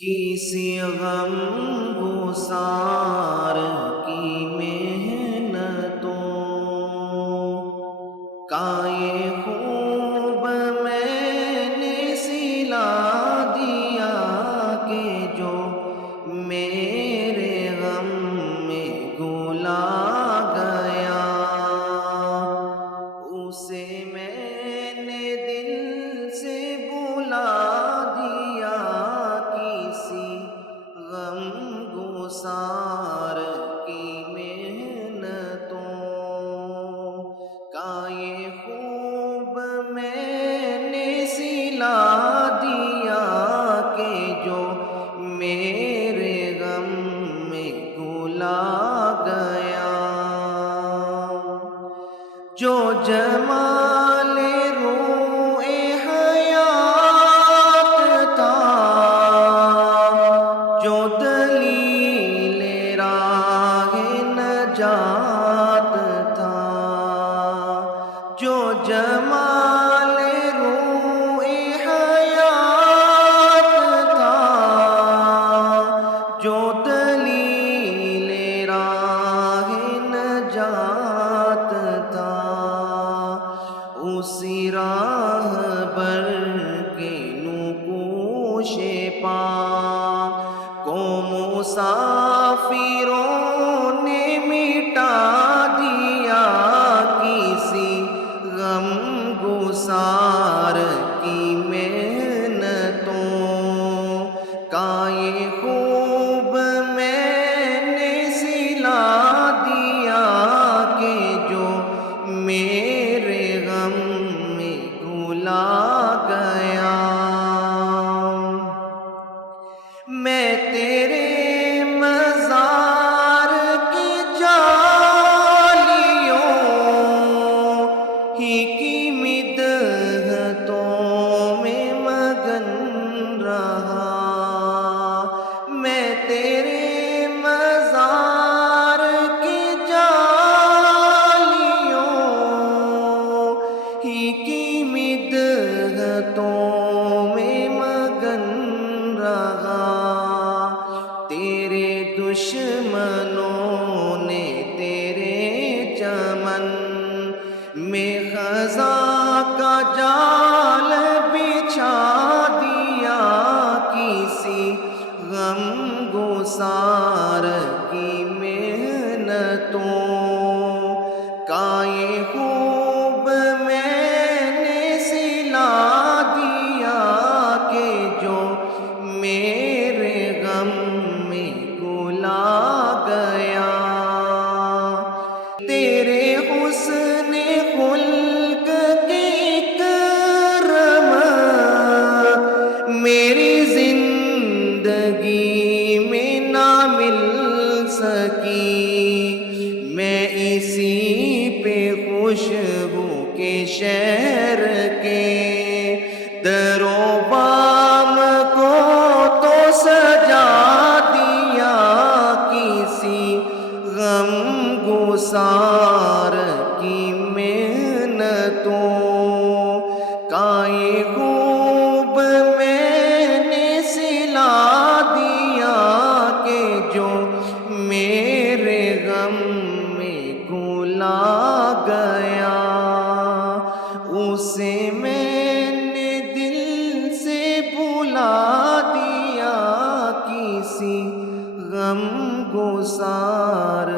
کسی غم گسار کی محنتوں کا یہ خوب میں نے سلا دیا کہ جو میرے غم میں گلا گیا، اسے میں نے دل سے بلا دیا۔ کسی غم گسار کی محنتوں کا یہ خوب میں نے سلا دیا کہ جو میرے غم میں گلا گیا۔ جو جمال روح حیات تھا، جو دلیل راہ نجات تھا، جو جمال روح حیات تھا، جو دلیل راہ نجات تھا، اسی راہ بر کے نقوش پا کو مسافروں نے مٹا دیا۔ کسی غم گسار کی محنتوں کا یہ خوب میں نے سلا دیا کہ جو میرے غم میں گلا گیا۔ میں تیرے مزار کی جالیوں ہی کی مدحتوں میں مگن رہا۔ میں تیرے مزار کی جالیوں ہی کی مدحتوں میں مگن رہا۔ تیرے دشمنوں نے تیرے چمن میں خزاں کا جال بچھا دیا۔ کسی غم گسار کی محنتوں کا یہ خوب میں نے سلا دیا کہ جو میرے غم میں گلا گیا۔ تیرے حسن خلق کی ایک رمق میری زندگی میں نہ مل سکی۔ میں اسی پہ خوش ہوں کہ شہر کے در و بام کو تو سجا دیا۔ کسی غم گسار کی محنتوں کا یہ خوب میں نے سلا دیا کہ جو میرے غم میں گلا گیا۔ اسے میں نے دل سے بلا دیا۔ کسی غم گسار